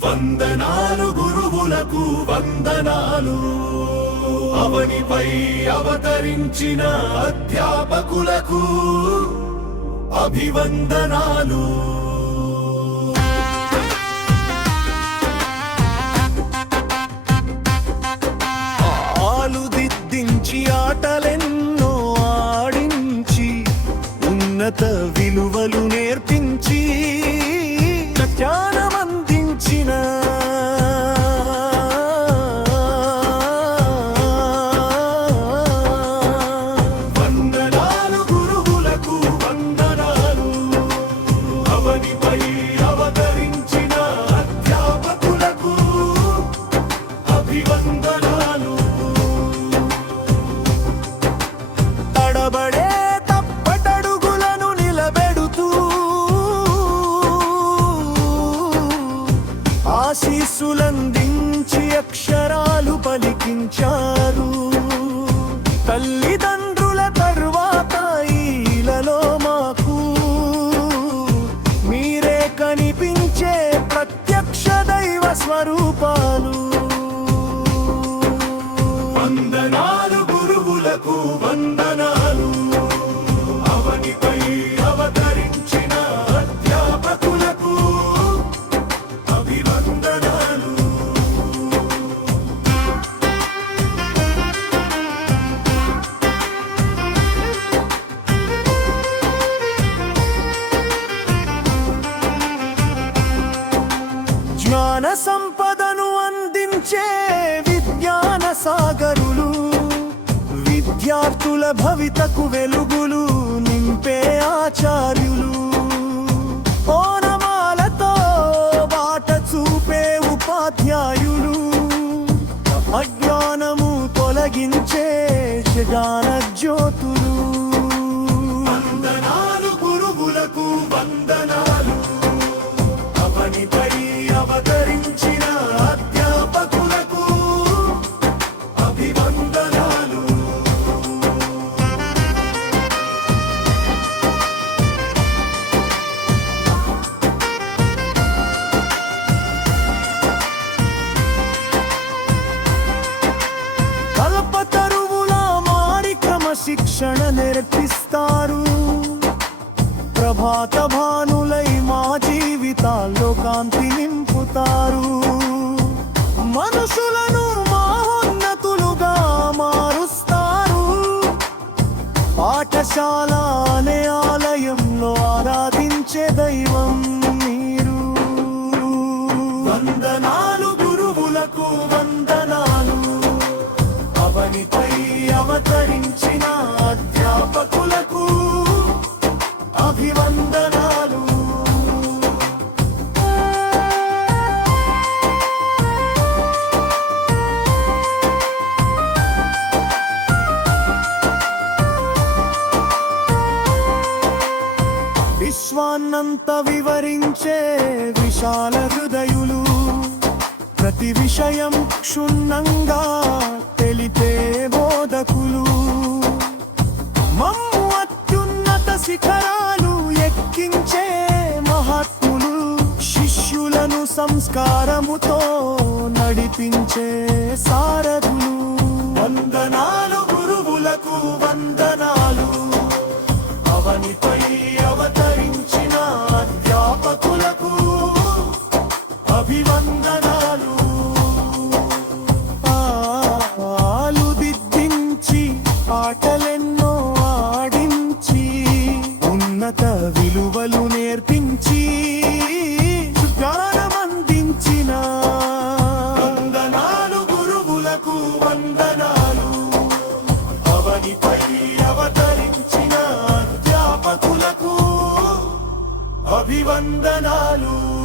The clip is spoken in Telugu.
వందనాలు గురువులకు వందనాలు. అవనిపై అవతరించిన అధ్యాపకులకు అభివందనాలు. ఆలుదిద్దించి ఆటలెన్నో ఆడించి ఉన్నత నాలుగు గురువులకు వందనాలు. అవనిపై భవితకు వెలుగులు నింపే ఆచార్యులు. ఓనమాలతో బాట చూపే ఉపాధ్యాయులు. అజ్ఞానము తొలగించే జ్ఞాన క్రమశిక్షణ నేర్పిస్తారు. ప్రభాత భానులై మా జీవితాల్లో కాంతి నింపుతారు. మనుషులను మహోన్నతులుగా మారుస్తారు. పాఠశాల విశ్వాన్నంత వివరించే విశాల హృదయులు. ప్రతి విషయం క్షుణ్ణంగా తెలిపే బోధకులు. మమ్ము అత్యున్నత శిఖరాలు ఎక్కించే మహాత్ములు. శిష్యులను సంస్కారముతో నడిపించే సారథులు. వందనాలు గురువులకు వందనాలు. ఉన్నత విలువలు నేర్పించి జ్ఞానమందించిన వందనాలు గురువులకు వందనాలు. అవనిపై అవతరించిన అధ్యాపకులకు అభివందనాలు.